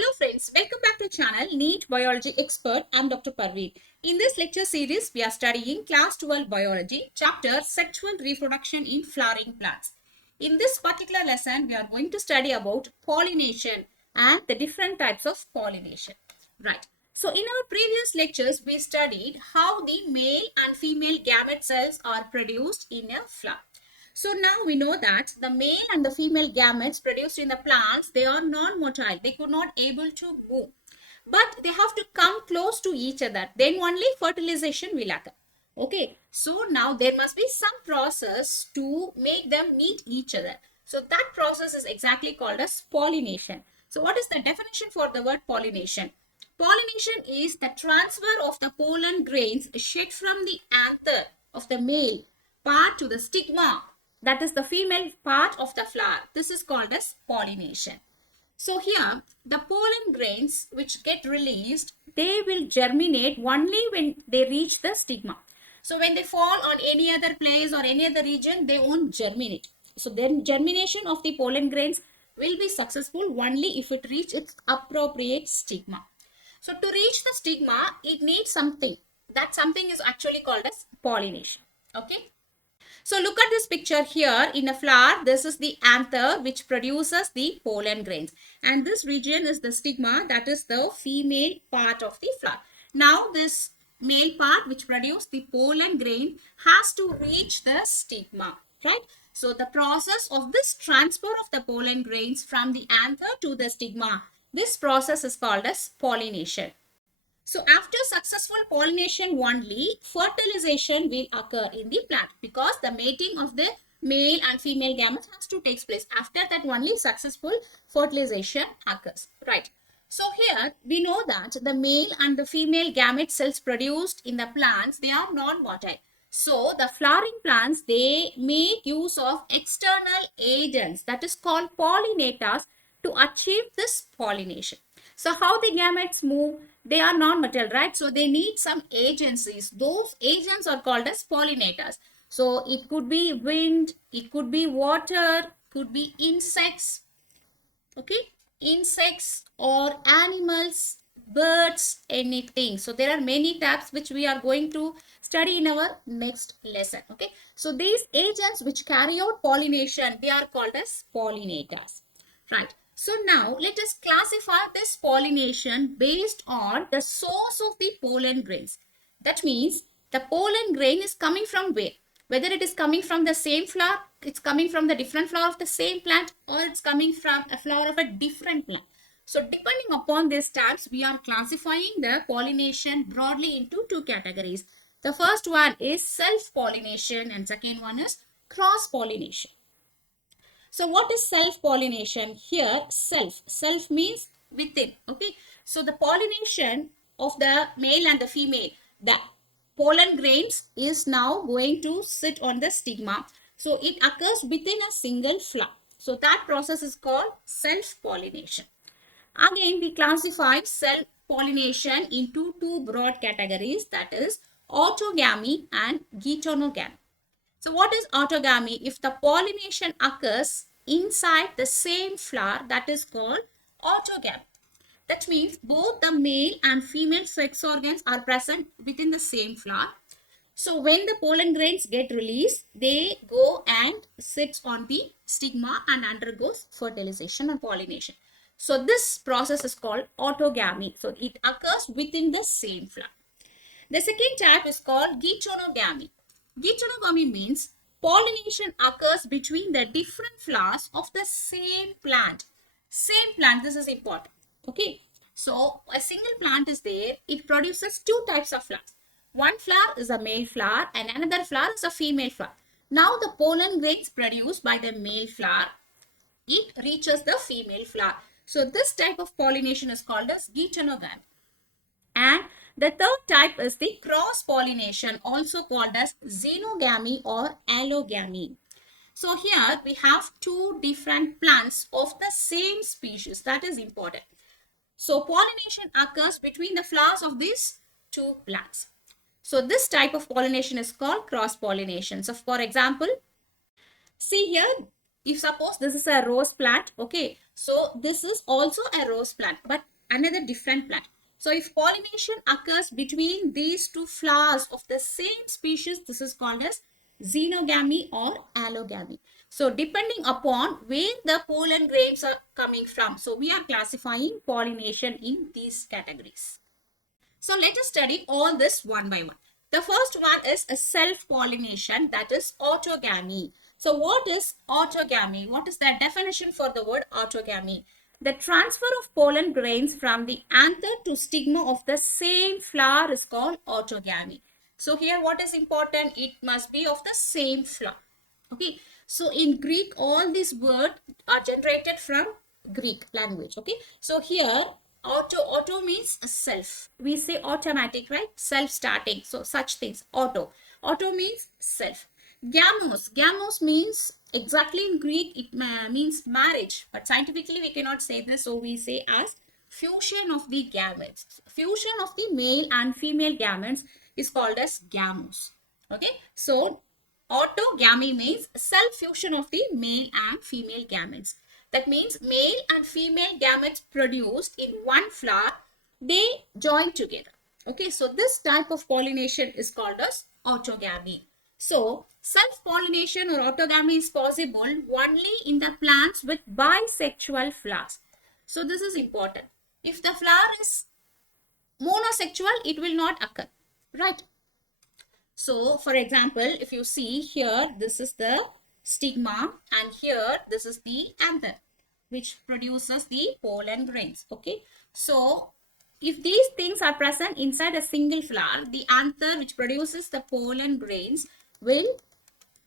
Hello friends, welcome back to channel NEET Biology Expert. I'm Dr. Parveen. In this lecture series, we are studying Class 12 Biology, Chapter Sexual Reproduction in Flowering Plants. In this particular lesson, we are going to study about pollination and the different types of pollination. Right. So in our previous lectures, we studied how the male and female gamete cells are produced in a flower. So now we know that the male and the female gametes produced in the plants, they are non-motile. They could not able to move. But they have to come close to each other. Then only fertilization will occur. Okay. So now there must be some process to make them meet each other. So that process is exactly called as pollination. So what is the definition for the word pollination? Pollination is the transfer of the pollen grains shed from the anther of the male part to the stigma, that is the female part of the flower. This is called as pollination. So here the pollen grains which get released, they will germinate only when they reach the stigma. So when they fall on any other place or any other region, they won't germinate. So then germination of the pollen grains will be successful only if it reaches its appropriate stigma. So to reach the stigma, it needs something. That something is actually called as pollination. Okay. So look at this picture here. In a flower, this is the anther which produces the pollen grains. And this region is the stigma, that is the female part of the flower. Now this male part which produces the pollen grain has to reach the stigma, right? So the process of this transfer of the pollen grains from the anther to the stigma, this process is called as pollination. So after successful pollination only, fertilization will occur in the plant because the mating of the male and female gametes has to take place. After that only successful fertilization occurs. Right. So here we know that the male and the female gamete cells produced in the plants, they are non-motile. So the flowering plants, they make use of external agents, that is called pollinators, to achieve this pollination. So how the gametes move? They are non-motile, right? So they need some agencies. Those agents are called as pollinators. So it could be wind, it could be water, could be insects. Okay, insects or animals, birds, anything. So there are many types which we are going to study in our next lesson. Okay, so these agents which carry out pollination, they are called as pollinators. Right. So now let us classify this pollination based on the source of the pollen grains. That means the pollen grain is coming from where? Whether it is coming from the same flower, it's coming from the different flower of the same plant, or it's coming from a flower of a different plant. So depending upon these types, we are classifying the pollination broadly into two categories. The first one is self-pollination and second one is cross-pollination. So what is self-pollination? Here, self means within. Okay. So the pollination of the male and the female, the pollen grains is now going to sit on the stigma. So it occurs within a single flower. So that process is called self-pollination. Again, we classify self-pollination into two broad categories, that is autogamy and Geitonogamy. So what is autogamy? If the pollination occurs inside the same flower, that is called autogamy. That means both the male and female sex organs are present within the same flower. So when the pollen grains get released, they go and sit on the stigma and undergoes fertilization and pollination. So this process is called autogamy. So it occurs within the same flower. The second type is called Geitonogamy. Geitonogamy means pollination occurs between the different flowers of the same plant. Same plant, this is important. Okay. So a single plant is there. It produces two types of flowers. One flower is a male flower and another flower is a female flower. Now the pollen grains produced by the male flower, it reaches the female flower. So this type of pollination is called as Geitonogamy. And the third type is the cross-pollination, also called as Xenogamy or Allogamy. So here we have two different plants of the same species. That is important. So pollination occurs between the flowers of these two plants. So this type of pollination is called cross-pollination. So for example, see here, if suppose this is a rose plant, okay. So this is also a rose plant, but another different plant. So if pollination occurs between these two flowers of the same species, this is called as Xenogamy or Allogamy. So depending upon where the pollen grains are coming from, so we are classifying pollination in these categories. So let us study all this one by one. The first one is a self-pollination, that is autogamy. So what is autogamy? What is the definition for the word autogamy? The transfer of pollen grains from the anther to stigma of the same flower is called autogamy. So here what is important? It must be of the same flower. Okay. So in Greek, all these words are generated from Greek language. Okay. So here auto means self. We say automatic, right? Self-starting. So such things. Auto means self. Gamos means exactly in Greek it means marriage, but scientifically we cannot say this, so we say as fusion of the gametes. Fusion of the male and female gametes is called as gamos. Okay, so autogamy means self-fusion of the male and female gametes. That means male and female gametes produced in one flower, they join together. Okay, so this type of pollination is called as autogamy. So self-pollination or autogamy is possible only in the plants with bisexual flowers. So this is important. If the flower is monosexual, it will not occur, right? So for example, if you see here, this is the stigma and here this is the anther which produces the pollen grains. Okay, so if these things are present inside a single flower, the anther which produces the pollen grains will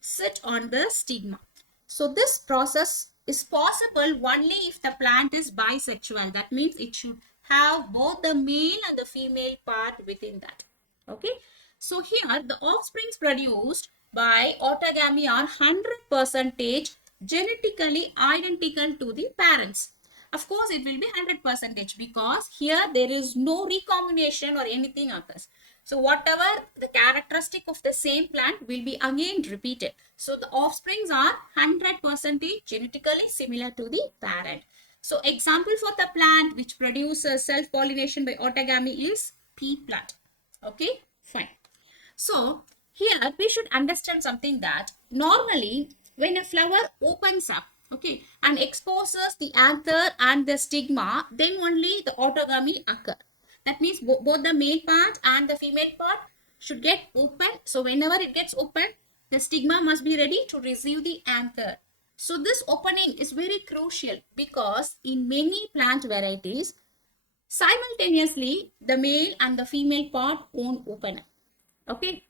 sit on the stigma. So this process is possible only if the plant is bisexual. That means it should have both the male and the female part within that. Okay, so here the offsprings produced by autogamy are 100% genetically identical to the parents. Of course, it will be 100% because here there is no recombination or anything occurs. So whatever the characteristic of the same plant will be again repeated. So the offsprings are 100% genetically similar to the parent. So example for the plant which produces self-pollination by autogamy is pea plant. Okay, fine. So here we should understand something that normally when a flower opens up, okay, and exposes the anther and the stigma, then only the autogamy occur. That means both the male part and the female part should get open. So whenever it gets open, the stigma must be ready to receive the anther. So this opening is very crucial because in many plant varieties, simultaneously the male and the female part won't open up. Okay,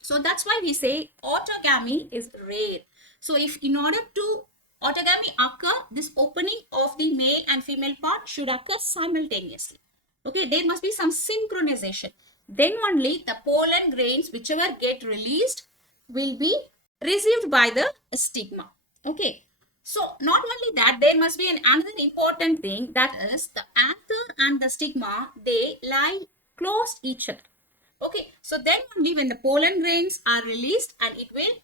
so that's why we say autogamy is rare. So if in order to autogamy occur, this opening of the male and female part should occur simultaneously. Okay, there must be some synchronization. Then only the pollen grains whichever get released will be received by the stigma. Okay, so not only that, there must be another important thing, that is the anther and the stigma, they lie close to each other. Okay, so then only when the pollen grains are released and it will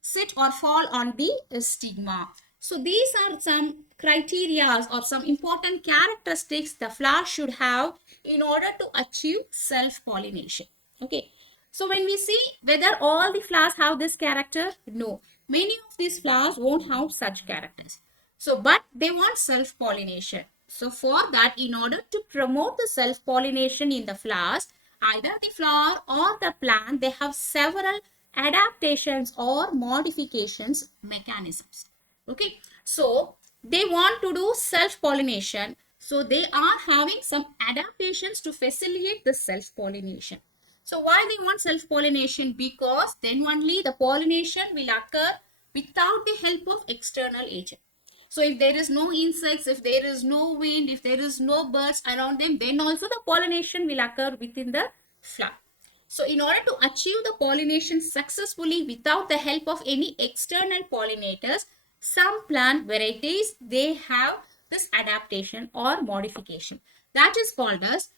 sit or fall on the stigma. So these are some criteria or some important characteristics the flower should have in order to achieve self-pollination. Okay, so when we see whether all the flowers have this character, no, many of these flowers won't have such characters. So but they want self-pollination. So for that, in order to promote the self-pollination in the flowers, either the flower or the plant, they have several adaptations or modifications mechanisms. Okay, so they want to do self-pollination. So they are having some adaptations to facilitate the self-pollination. So why they want self-pollination? Because then only the pollination will occur without the help of external agent. So if there is no insects, if there is no wind, if there is no birds around them, then also the pollination will occur within the flower. So in order to achieve the pollination successfully without the help of any external pollinators, some plant varieties, they have this adaptation or modification. That is called as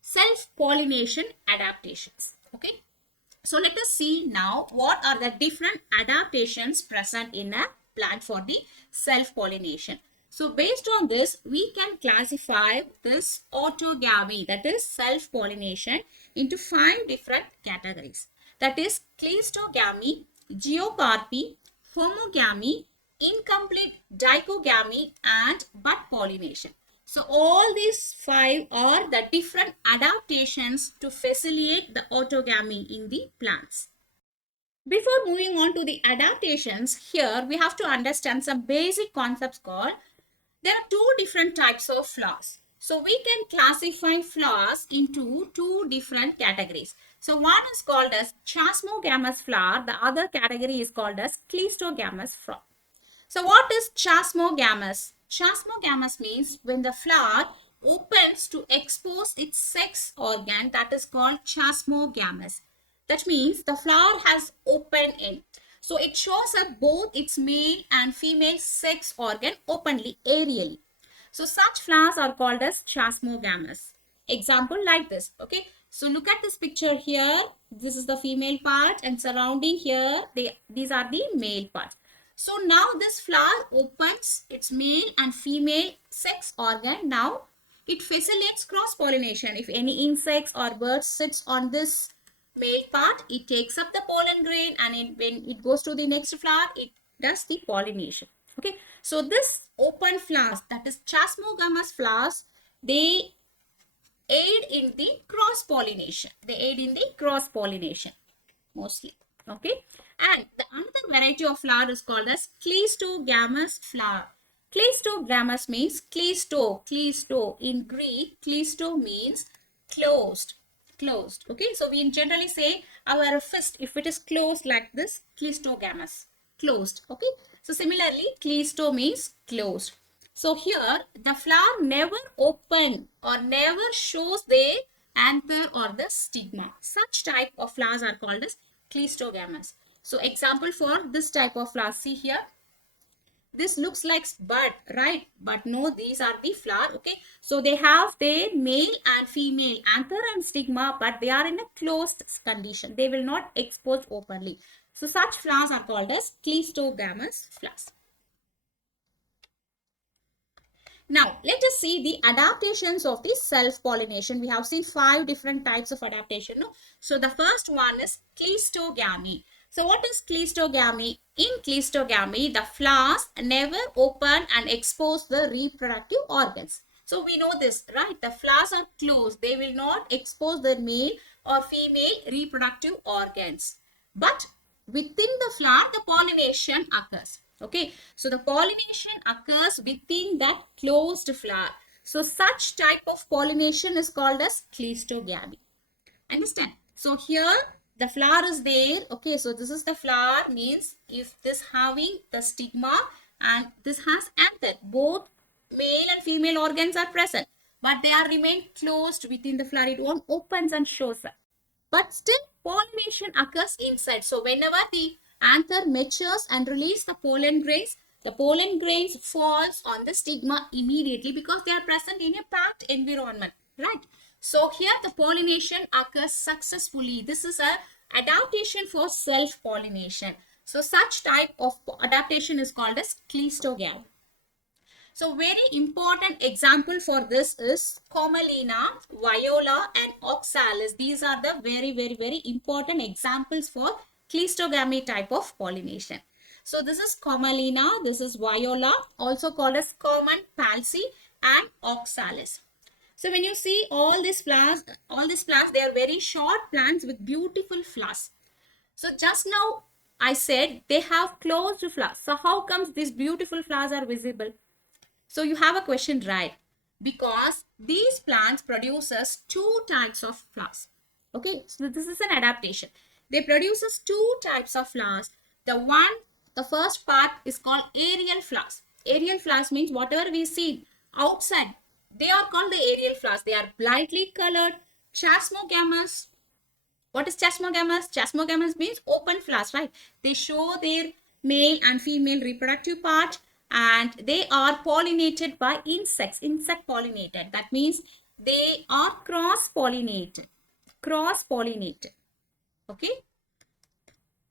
self-pollination adaptations. Okay. So let us see now what are the different adaptations present in a plant for the self-pollination. So based on this, we can classify this autogamy, that is self-pollination, into 5 different categories. That is Cleistogamy, geocarpy, Homogamy, incomplete dichogamy, and bud pollination. So all these 5 are the different adaptations to facilitate the autogamy in the plants. Before moving on to the adaptations, here we have to understand some basic concepts called, there are 2 different types of flowers. So we can classify flowers into 2 different categories. So one is called as chasmogamous flower, the other category is called as Cleistogamous flower. So what is chasmogamous? Chasmogamous means when the flower opens to expose its sex organ, that is called chasmogamous. That means the flower has open end. So it shows up both its male and female sex organ openly, aerially. So such flowers are called as chasmogamous. Example like this. Okay. So look at this picture here. This is the female part and surrounding here, these are the male parts. So now this flower opens its male and female sex organ. Now it facilitates cross-pollination. If any insects or birds sits on this male part, it takes up the pollen grain, and when it goes to the next flower, it does the pollination. Okay, so this open flowers, that is chasmogamous flowers, they aid in the cross-pollination. They aid in the cross-pollination mostly. Okay, and the another variety of flower is called as Cleistogamous flower. Cleistogamous means Cleisto in Greek. Cleisto means closed. Okay, so we generally say our fist, if it is closed like this, Cleistogamous, closed. Okay, so similarly Cleisto means closed. So here the flower never open or never shows the anther or the stigma. Such type of flowers are called as Cleistogamous. So example for this type of flower, see here, this looks like bud, right? But no, these are the flower. Okay, so they have their male and female anther and stigma, but they are in a closed condition. They will not expose openly. So such flowers are called as Cleistogamous flowers. Now let us see the adaptations of the self-pollination. We have seen 5 different types of adaptation. No? So the first one is Cleistogamy. So what is Cleistogamy? In Cleistogamy, the flowers never open and expose the reproductive organs. So we know this, right? The flowers are closed. They will not expose the male or female reproductive organs. But within the flower, the pollination occurs. Okay, so the pollination occurs within that closed flower. So such type of pollination is called as Cleistogamy. Understand? So here the flower is there. Okay, so this is the flower, means if this having the stigma and this has anther, both male and female organs are present, but they are remain closed within the flower. It won't opens and shows up. But still pollination occurs inside. So whenever the anther matures and release the pollen grains falls on the stigma immediately because they are present in a packed environment, right? So here the pollination occurs successfully. This is a adaptation for self-pollination. So such type of adaptation is called as Cleistogamy. So very important example for this is Commelina, Viola and Oxalis. These are the very important examples for Cleistogamy type of pollination. So this is Commelina, this is Viola, also called as common palsy, and Oxalis. So when you see all these flowers, they are very short plants with beautiful flowers. So just now I said they have closed flowers. So how comes these beautiful flowers are visible? So you have a question, right? Because these plants produces 2 types of flowers. Okay, so this is an adaptation. They produces 2 types of flowers. The first part is called aerial flowers. Aerial flowers means whatever we see outside, they are called the aerial flowers. They are brightly colored, chasmogamous. What is chasmogamous? Chasmogamous means open flowers, right? They show their male and female reproductive part, and they are pollinated by insects, insect pollinated. That means they are cross-pollinated. Okay.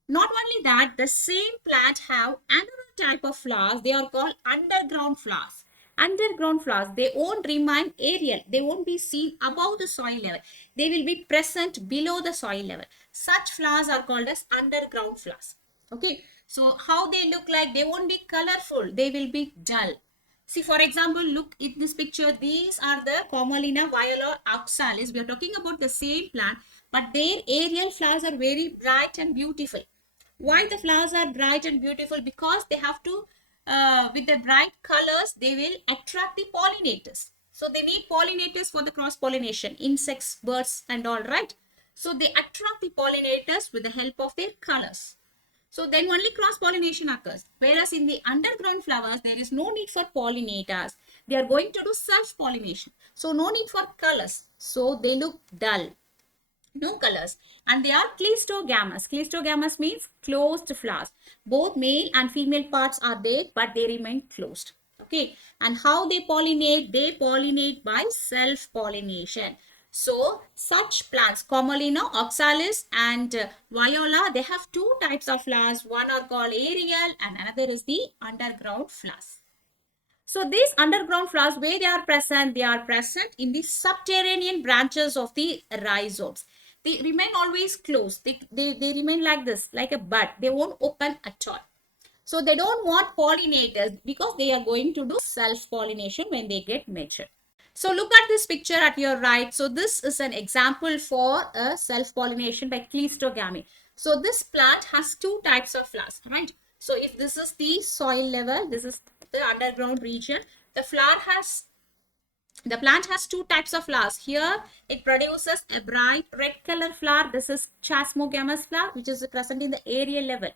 Not only that, the same plant have another type of flowers. They are called underground flowers. Underground flowers, they won't remain aerial. They won't be seen above the soil level. They will be present below the soil level. Such flowers are called as underground flowers. Okay. So how they look like? They won't be colorful. They will be dull. See, for example, look in this picture. These are the Comolina viola oxalis. We are talking about the same plant, but their aerial flowers are very bright and beautiful. Why the flowers are bright and beautiful? Because they have to, with the bright colors, they will attract the pollinators. So they need pollinators for the cross-pollination, insects, birds, and all, right? So they attract the pollinators with the help of their colors. So then only cross-pollination occurs. Whereas in the underground flowers, there is no need for pollinators. They are going to do self-pollination. So no need for colors. So they look dull. No colors. And they are Cleistogamous. Cleistogamous means closed flowers. Both male and female parts are there, but they remain closed. Okay. And how they pollinate? They pollinate by self-pollination. So, such plants, Comolina, oxalis and viola, they have two types of flowers. One are called aerial and another is the underground flowers. So, these underground flowers, where they are present? They are present in the subterranean branches of the rhizomes. They remain always closed. They remain like this, like a bud. They won't open at all. So, they don't want pollinators because they are going to do self-pollination when they get mature. So look at this picture at your right. So this is an example for a self-pollination by Cleistogamy. So this plant has two types of flowers, right? So if this is the soil level, this is the underground region, the plant has two types of flowers. Here it produces a bright red color flower. This is chasmogamous flower, which is present in the aerial level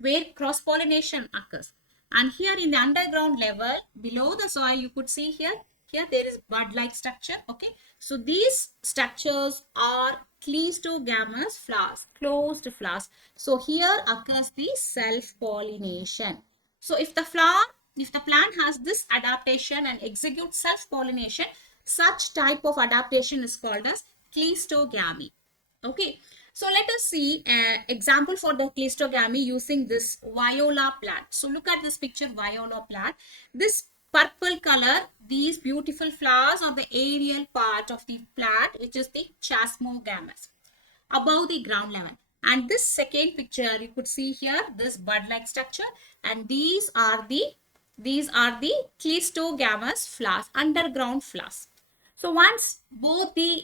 where cross-pollination occurs. And here in the underground level, below the soil, you could see here there is bud-like structure. Okay. So these structures are Cleistogamous flowers, closed flowers. So here occurs the self-pollination. So if the plant has this adaptation and executes self-pollination, such type of adaptation is called as Cleistogamy. Okay. So let us see an example for the Cleistogamy using this viola plant. So look at this picture, viola plant. This purple color, these beautiful flowers are the aerial part of the plant, which is the chasmogamous, above the ground level. And this second picture, you could see here this bud-like structure, and these are the Cleistogamous flowers, underground flowers. So once both the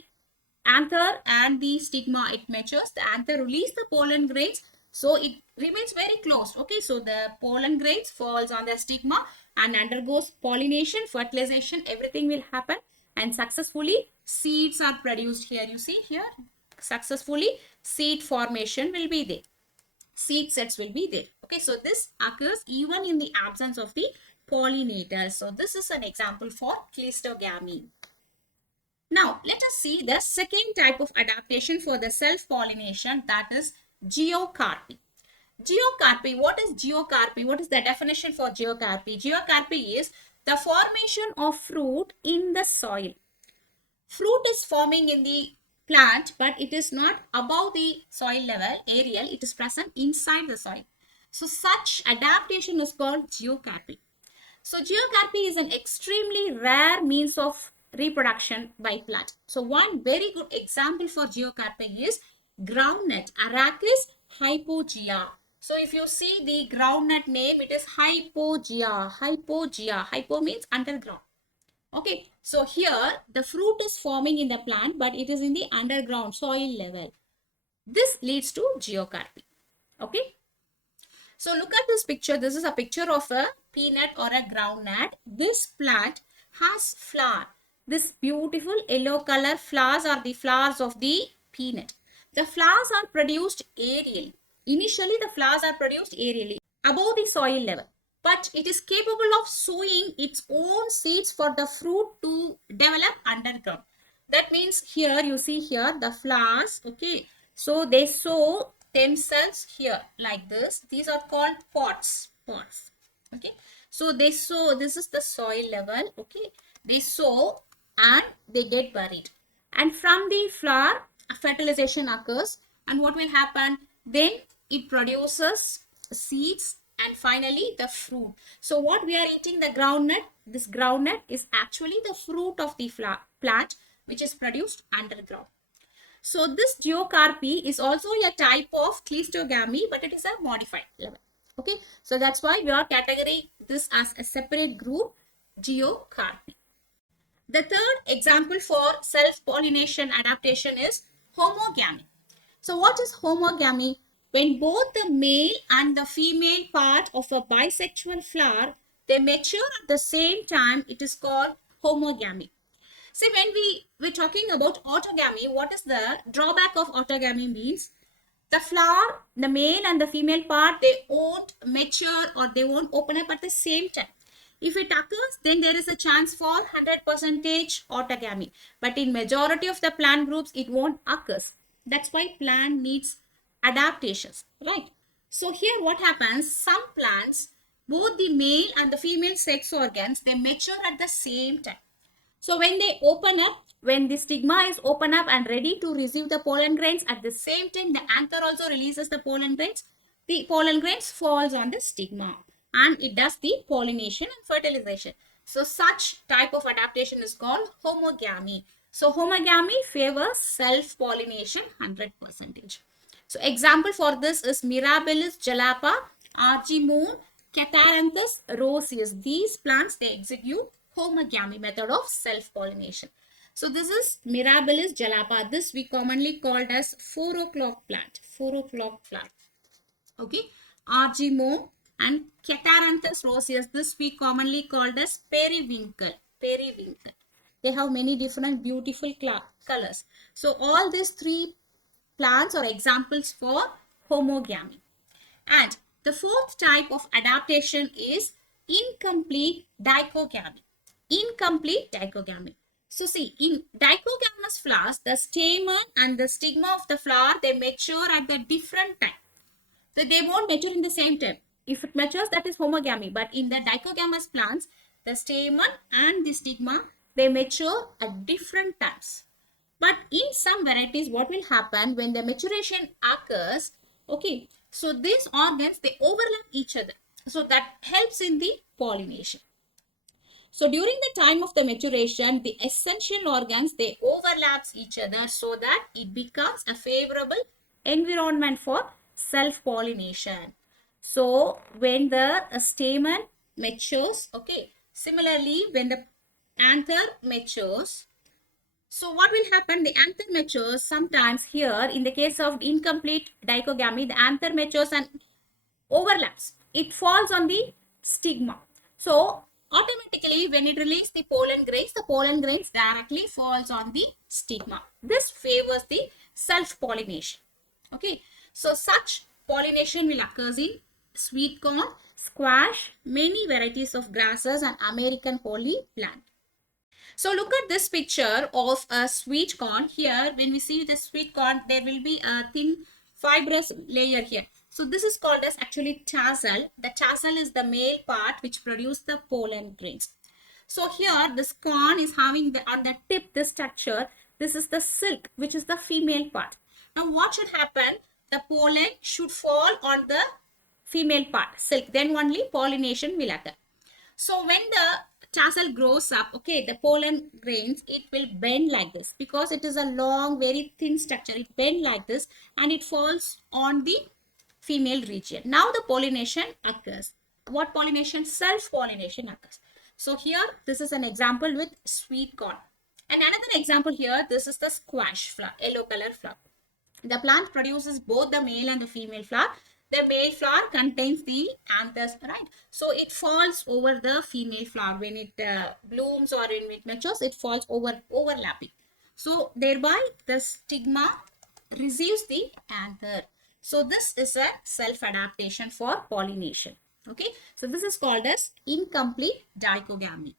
anther and the stigma it matures, the anther release the pollen grains, so it remains very closed. Okay, so the pollen grains falls on the stigma and undergoes pollination, fertilization, everything will happen, and successfully seeds are produced. Here you see here successfully seed formation will be there, seed sets will be there. Okay, so this occurs even in the absence of the pollinators. So this is an example for Cleistogamy. Now, let us see the second type of adaptation for the self-pollination, that is geocarpy. Geocarpy, what is geocarpy? What is the definition for geocarpy? Geocarpy is the formation of fruit in the soil. Fruit is forming in the plant, but it is not above the soil level, aerial, it is present inside the soil. So, such adaptation is called geocarpy. So, geocarpy is an extremely rare means of reproduction by plant. So, one very good example for geocarpy is groundnut, Arachis hypogea. So, if you see the groundnut name, it is hypogea. Hypogea. Hypo means underground. Okay. So, here the fruit is forming in the plant, but it is in the underground soil level. This leads to geocarpy. Okay. So, look at this picture. This is a picture of a peanut or a groundnut. This plant has flower. This beautiful yellow color flowers are the flowers of the peanut. The flowers are produced aerially. Initially, the flowers are produced aerially above the soil level, but it is capable of sowing its own seeds for the fruit to develop underground. That means here you see here the flowers. Okay, so they sow themselves here like this. These are called pods. Okay, so they sow. This is the soil level. Okay, they sow and they get buried, and from the flower fertilization occurs, and what will happen then? It produces seeds and finally the fruit. So what we are eating, the groundnut, this groundnut is actually the fruit of the plant which is produced underground. So this geocarpy is also a type of Cleistogamy, but it is a modified level. Okay, so that's why we are categorizing this as a separate group, geocarpy. The third example for self-pollination adaptation is homogamy. So what is homogamy? When both the male and the female part of a bisexual flower, they mature at the same time, it is called homogamy. See, when we're talking about autogamy, what is the drawback of autogamy means? The flower, the male and the female part, they won't mature or they won't open up at the same time. If it occurs, then there is a chance for 100% autogamy. But in majority of the plant groups, it won't occur. That's why plant needs adaptations, right? So here what happens, some plants, both the male and the female sex organs, they mature at the same time. So when they open up, when the stigma is open up and ready to receive the pollen grains, at the same time the anther also releases the pollen grains. The pollen grains falls on the stigma and it does the pollination and fertilization. So such type of adaptation is called homogamy. So homogamy favors self-pollination 100%. So example for this is Mirabilis jalapa, Argemone, Catharanthus roseus. These plants, they execute homogamy method of self-pollination. So this is Mirabilis jalapa. This we commonly called as 4 o'clock plant. 4 o'clock flower. Okay. Argemone and Catharanthus roseus. This we commonly called as periwinkle. Periwinkle. They have many different beautiful colors. So all these three plants are examples for homogamy. And the fourth type of adaptation is incomplete dichogamy. Incomplete dichogamy. So see, in dichogamous flowers, the stamen and the stigma of the flower, they mature at the different time. So they won't mature in the same time. If it matures, that is homogamy. But in the dichogamous plants, the stamen and the stigma, they mature at different times. But in some varieties, what will happen when the maturation occurs? Okay, so these organs, they overlap each other. So that helps in the pollination. So during the time of the maturation, the essential organs, they overlaps each other so that it becomes a favorable environment for self-pollination. So when the stamen matures, okay, similarly when the anther matures, so what will happen? The anther matures sometimes here in the case of incomplete dichogamy, the anther matures and overlaps. It falls on the stigma. So automatically when it releases the pollen grains directly falls on the stigma. This favors the self-pollination. Okay. So such pollination will occur in sweet corn, squash, many varieties of grasses and American holly plant. So look at this picture of a sweet corn. Here when we see the sweet corn, there will be a thin fibrous layer here. So this is called as actually tassel. The tassel is the male part which produces the pollen grains. So here this corn is having on the tip this structure. This is the silk which is the female part. Now what should happen? The pollen should fall on the female part, silk. Then only pollination will occur. So when the tassel grows up, okay, the pollen grains, it will bend like this because it is a long, very thin structure. It bends like this and it falls on the female region. Now the pollination occurs. What pollination? Self-pollination occurs. So here, this is an example with sweet corn. And another example here, this is the squash flower, yellow color flower. The plant produces both the male and the female flower. The male flower contains the anthers, right? So it falls over the female flower. When it blooms or when it matures, it falls overlapping. So thereby the stigma receives the anther. So this is a self-adaptation for pollination. Okay. So this is called as incomplete dichogamy.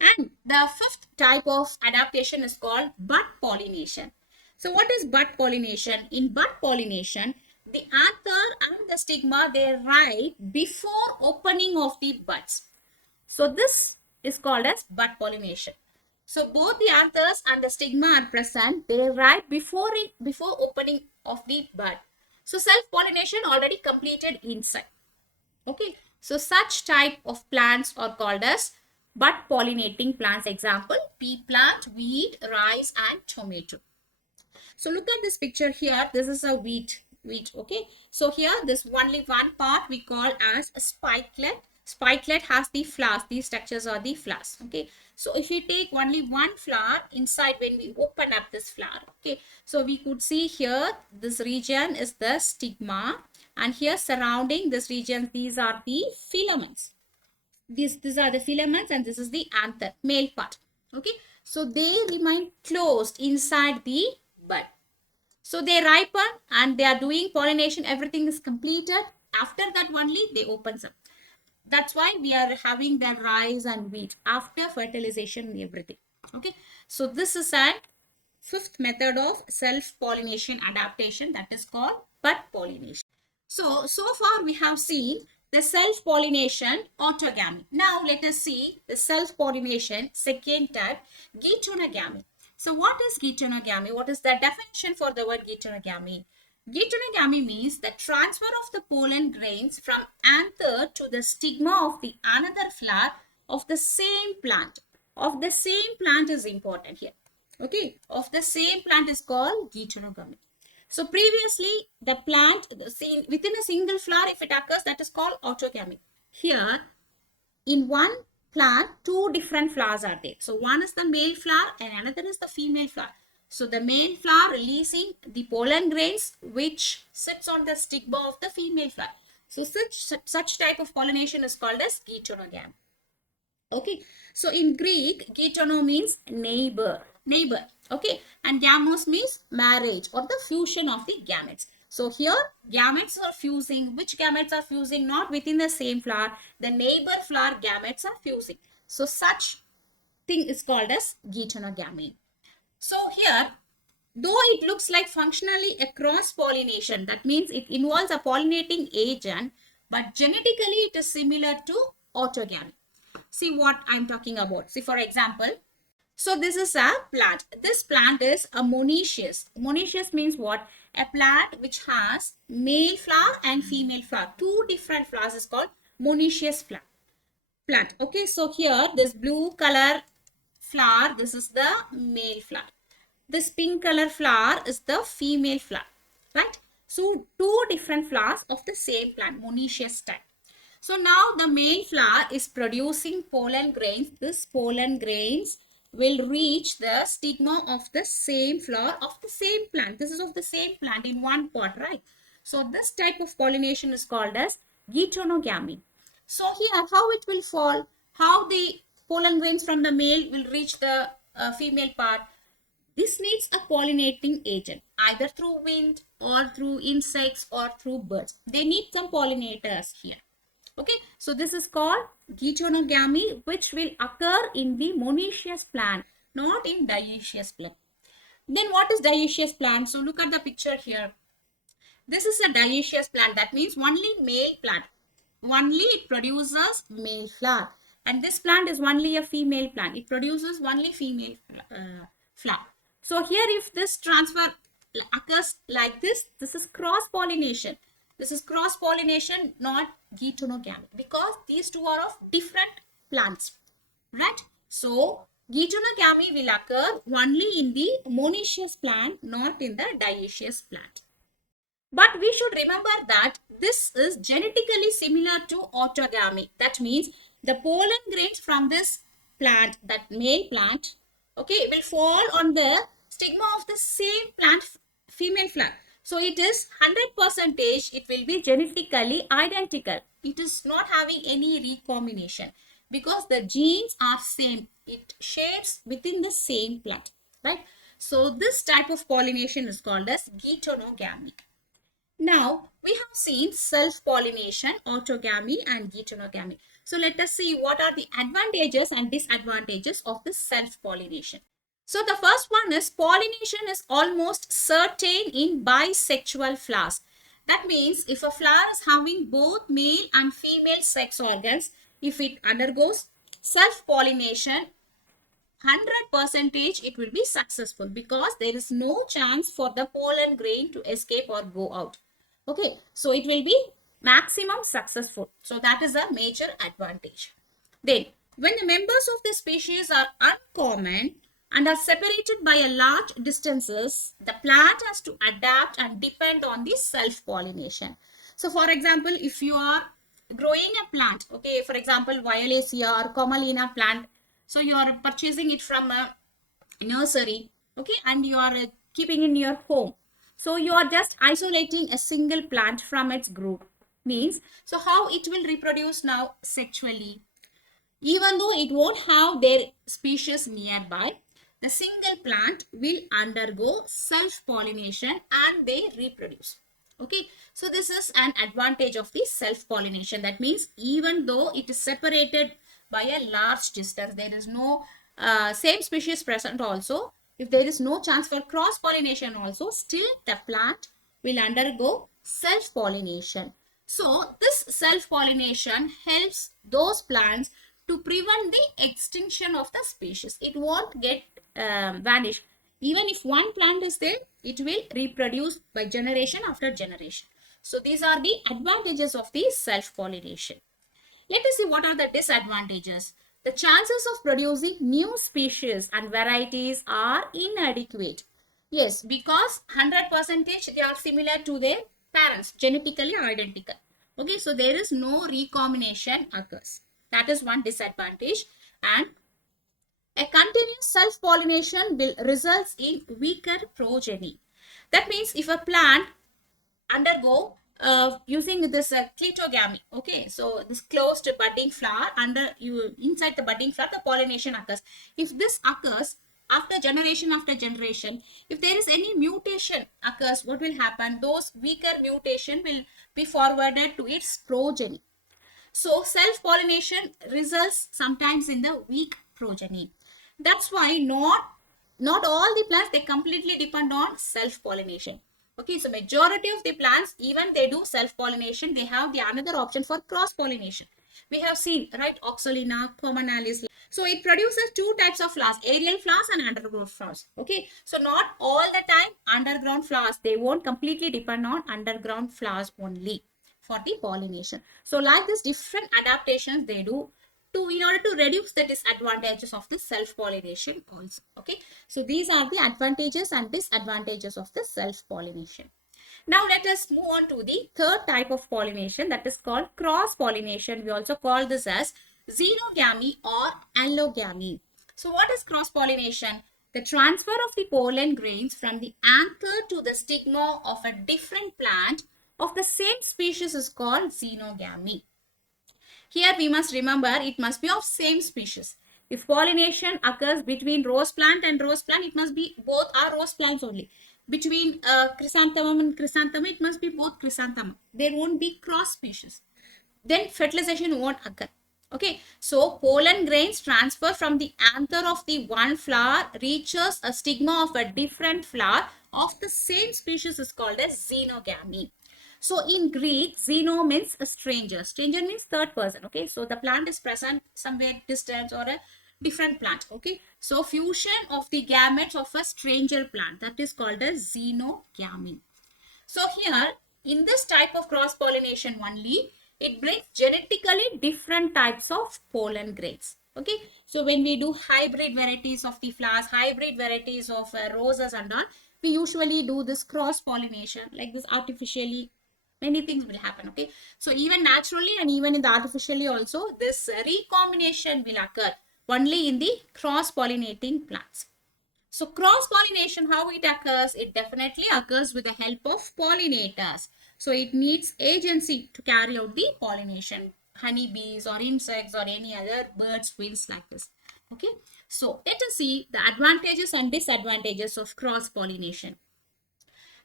And the fifth type of adaptation is called bud pollination. So what is bud pollination? In bud pollination, the anther and the stigma, they rise before opening of the buds. So this is called as bud pollination. So both the anthers and the stigma are present. They rise before opening of the bud. So self-pollination already completed inside. Okay, so such type of plants are called as bud pollinating plants. Example, pea plant, wheat, rice and tomato. So look at this picture here. This is a wheat. Okay. So here this only one part we call as a spikelet. Spikelet has the flowers. These structures are the flowers. Okay. So if we take only one flower inside, when we open up this flower, okay, so we could see here this region is the stigma, and here surrounding this region, these are the filaments. These are the filaments, and this is the anther, male part. Okay, so they remain closed inside the bud. So they ripen and they are doing pollination. Everything is completed. After that only they open up. That's why we are having the rice and wheat after fertilization and everything. Okay, so this is a fifth method of self-pollination adaptation, that is called bud pollination. So far we have seen the self-pollination autogamy. Now let us see the self-pollination second type, Geitonogamy. So what is Geitonogamy? What is the definition for the word Geitonogamy? Geitonogamy means the transfer of the pollen grains from anther to the stigma of the another flower of the same plant. Of the same plant is important here. Okay, of the same plant is called Geitonogamy. So previously the plant within a single flower, if it occurs, that is called autogamy. Here in one plant, two different flowers are there. So one is the male flower and another is the female flower. So the male flower releasing the pollen grains which sits on the stigma of the female flower. So such type of pollination is called as Geitonogamy. Okay, so in Greek, Geitono means neighbor. Okay, and gamos means marriage or the fusion of the gametes. So here gametes are fusing. Which gametes are fusing? Not within the same flower. The neighbor flower gametes are fusing. So such thing is called as Geitonogamy. So here, though it looks like functionally a cross-pollination, that means it involves a pollinating agent, but genetically it is similar to autogamy. See what I'm talking about. See, for example, so this is a plant. This plant is a monoecious. Monoecious means what? A plant which has male flower and female flower. Two different flowers is called monoecious plant. Okay, so here this blue color flower, this is the male flower. This pink color flower is the female flower, right? So two different flowers of the same plant, monoecious type. So now the male flower is producing pollen grains. This pollen grains will reach the stigma of the same flower of the same plant. This is of the same plant in one pot, right? So this type of pollination is called as Geitonogamy. So here how it will fall, how the pollen grains from the male will reach the female part. This needs a pollinating agent, either through wind or through insects or through birds. They need some pollinators here. Okay, so this is called Geitonogamy, which will occur in the monoecious plant, not in dioecious plant. Then what is dioecious plant? So look at the picture here. This is a dioecious plant. That means only male plant. Only it produces male flower. And this plant is only a female plant. It produces only female flower. So here if this transfer occurs like this is cross-pollination. This is cross-pollination, not Geitonogamy, because these two are of different plants, right? So Geitonogamy will occur only in the monoecious plant, not in the dioecious plant. But we should remember that this is genetically similar to autogamy. That means the pollen grains from this plant, that male plant, okay, will fall on the stigma of the same plant, female flower. So it is 100%, it will be genetically identical. It is not having any recombination because the genes are same. It shares within the same plant, right? So this type of pollination is called as Geitonogamy. Now we have seen self-pollination, autogamy and Geitonogamy. So let us see what are the advantages and disadvantages of this self-pollination. So the first one is pollination is almost certain in bisexual flowers. That means if a flower is having both male and female sex organs, if it undergoes self-pollination, 100% it will be successful because there is no chance for the pollen grain to escape or go out. Okay, so it will be maximum successful. So that is a major advantage. Then, when the members of the species are uncommon and are separated by a large distances, the plant has to adapt and depend on the self-pollination. So, for example, if you are growing a plant, okay, for example, Violacea or Commelina plant, so you are purchasing it from a nursery, okay, and you are keeping in your home. So you are just isolating a single plant from its group. Means, so how it will reproduce now sexually? Even though it won't have their species nearby, the single plant will undergo self-pollination and they reproduce. Okay, so this is an advantage of the self-pollination. That means even though it is separated by a large distance, there is no same species present also. If there is no chance for cross-pollination also, still the plant will undergo self-pollination. So this self-pollination helps those plants to prevent the extinction of the species. It won't get vanish. Even if one plant is there, it will reproduce by generation after generation. So these are the advantages of the self-pollination. Let us see what are the disadvantages. The chances of producing new species and varieties are inadequate. Yes, because 100% they are similar to their parents, genetically identical. Okay, so there is no recombination occurs. That is one disadvantage. And a continuous self-pollination will result in weaker progeny. That means if a plant undergo using this Cleistogamy, okay, so this closed budding flower inside the budding flower, the pollination occurs. If this occurs after generation, if there is any mutation occurs, what will happen? Those weaker mutation will be forwarded to its progeny. So self-pollination results sometimes in the weak progeny. That's why not all the plants, they completely depend on self-pollination. Okay, so majority of the plants, even they do self-pollination, they have the another option for cross-pollination. We have seen, right, Oxalina, Commonalis. So it produces two types of flowers, aerial flowers and underground flowers. Okay, so not all the time underground flowers, they won't completely depend on underground flowers only for the pollination. So like this, different adaptations they do in order to reduce the disadvantages of the self-pollination also. Okay, so these are the advantages and disadvantages of the self-pollination. Now let us move on to the third type of pollination, that is called cross-pollination. We also call this as Xenogamy or Allogamy. So what is cross-pollination? The transfer of the pollen grains from the anther to the stigma of a different plant of the same species is called Xenogamy. Here we must remember it must be of same species. If pollination occurs between rose plant and rose plant, it must be both are rose plants only. Between chrysanthemum and chrysanthemum, it must be both chrysanthemum. There won't be cross species. Then fertilization won't occur. Okay, so pollen grains transfer from the anther of the one flower reaches a stigma of a different flower of the same species is called as Xenogamy. So in Greek, xeno means a stranger. Stranger means third person. Okay, so the plant is present somewhere distant or a different plant. Okay, so fusion of the gametes of a stranger plant, that is called as Xenogamy. So here in this type of cross pollination only, it brings genetically different types of pollen grains. Okay, so when we do hybrid varieties of the flowers, hybrid varieties of roses and all, we usually do this cross pollination like this artificially. Many things will happen. Okay, so even naturally and even in the artificially also, this recombination will occur only in the cross pollinating plants. So cross pollination, how it occurs? It definitely occurs with the help of pollinators. So it needs agency to carry out the pollination, honeybees or insects or any other birds, quills like this. Okay, so let us see the advantages and disadvantages of cross pollination.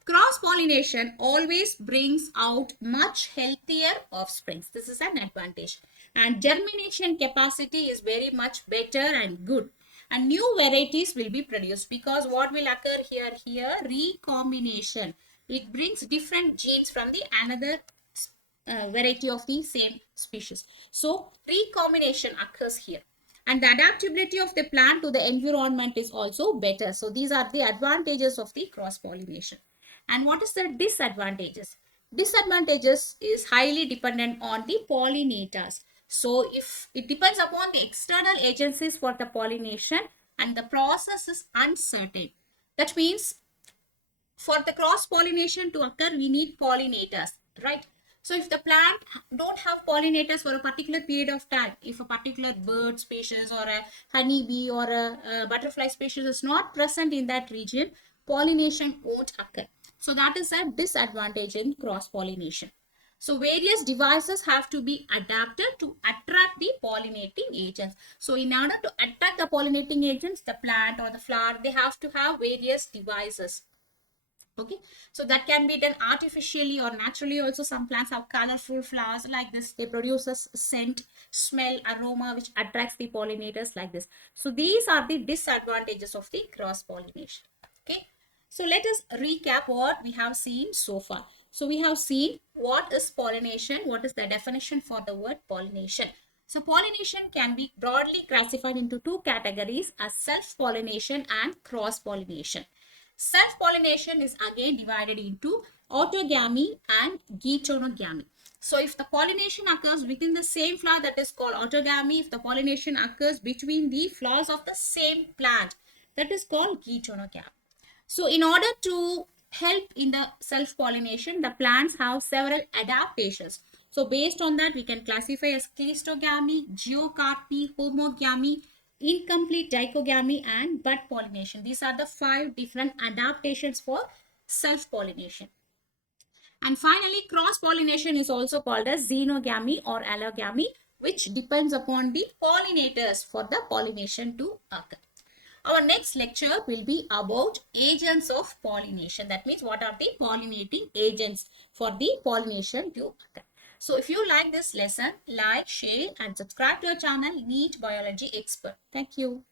Cross-pollination always brings out much healthier offsprings. This is an advantage. And germination capacity is very much better and good. And new varieties will be produced because what will occur here, recombination. It brings different genes from the another variety of the same species. So recombination occurs here. And the adaptability of the plant to the environment is also better. So these are the advantages of the cross-pollination. And what is the disadvantages? Disadvantages is highly dependent on the pollinators. So if it depends upon the external agencies for the pollination and the process is uncertain. That means for the cross pollination to occur, we need pollinators, right? So if the plant don't have pollinators for a particular period of time, if a particular bird species or a honeybee or a butterfly species is not present in that region, pollination won't occur. So that is a disadvantage in cross pollination. So various devices have to be adapted to attract the pollinating agents. So in order to attract the pollinating agents, the plant or the flower, they have to have various devices. Okay, so that can be done artificially or naturally. Also, some plants have colorful flowers like this. They produce a scent, smell, aroma which attracts the pollinators like this. So these are the disadvantages of the cross pollination. Okay, so let us recap what we have seen so far. So we have seen what is pollination, what is the definition for the word pollination. So pollination can be broadly classified into two categories as self-pollination and cross-pollination. Self-pollination is again divided into autogamy and Geitonogamy. So if the pollination occurs within the same flower, that is called autogamy. If the pollination occurs between the flowers of the same plant, that is called Geitonogamy. So in order to help in the self-pollination, the plants have several adaptations. So based on that, we can classify as Cleistogamy, geocarpy, Homogamy, incomplete dichogamy, and bud pollination. These are the 5 different adaptations for self-pollination. And finally, cross-pollination is also called as Xenogamy or Allogamy, which depends upon the pollinators for the pollination to occur. Our next lecture will be about agents of pollination. That means what are the pollinating agents for the pollination to occur. So if you like this lesson, like, share and subscribe to our channel NEET Biology Expert. Thank you.